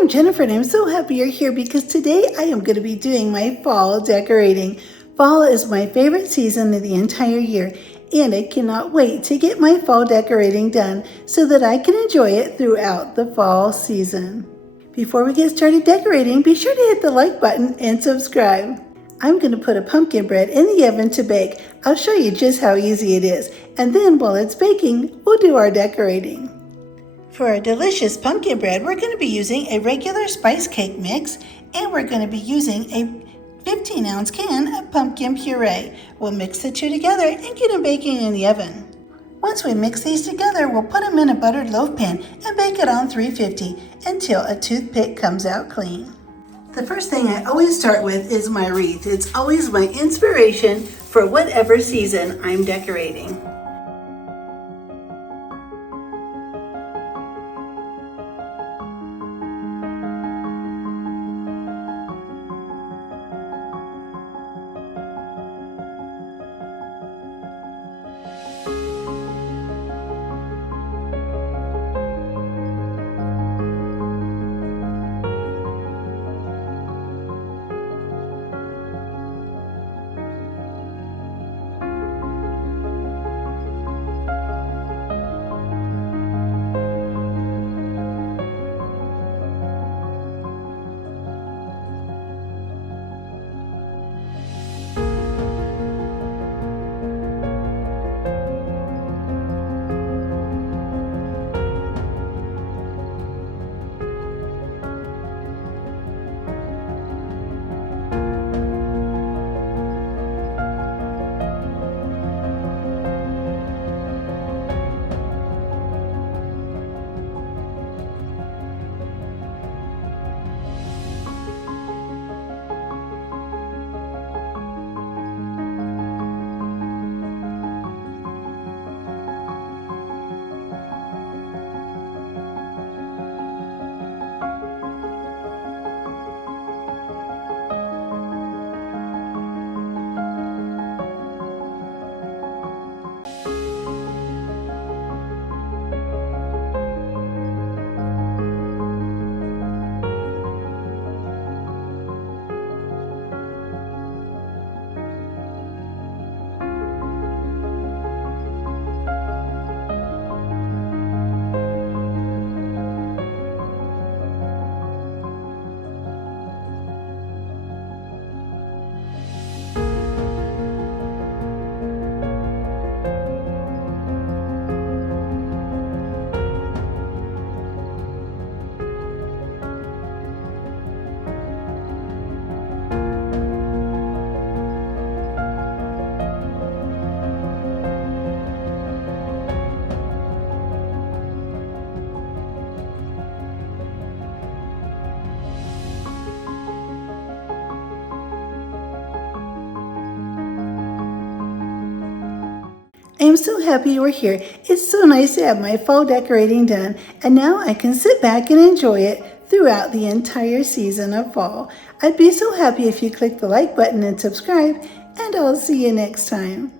I'm Jennifer and I'm so happy you're here because today I am going to be doing my fall decorating. Fall is my favorite season of the entire year and I cannot wait to get my fall decorating done so that I can enjoy it throughout the fall season. Before we get started decorating, be sure to hit the like button and subscribe. I'm going to put a pumpkin bread in the oven to bake. I'll show you just how easy it is, and then while it's baking, we'll do our decorating. For our delicious pumpkin bread, we're going to be using a regular spice cake mix, and we're going to be using a 15-ounce can of pumpkin puree. We'll mix the two together and get them baking in the oven. Once we mix these together, we'll put them in a buttered loaf pan and bake it on 350 until a toothpick comes out clean. The first thing I always start with is my wreath. It's always my inspiration for whatever season I'm decorating. I am so happy you are here. It's so nice to have my fall decorating done, and now I can sit back and enjoy it throughout the entire season of fall. I'd be so happy if you click the like button and subscribe, and I'll see you next time.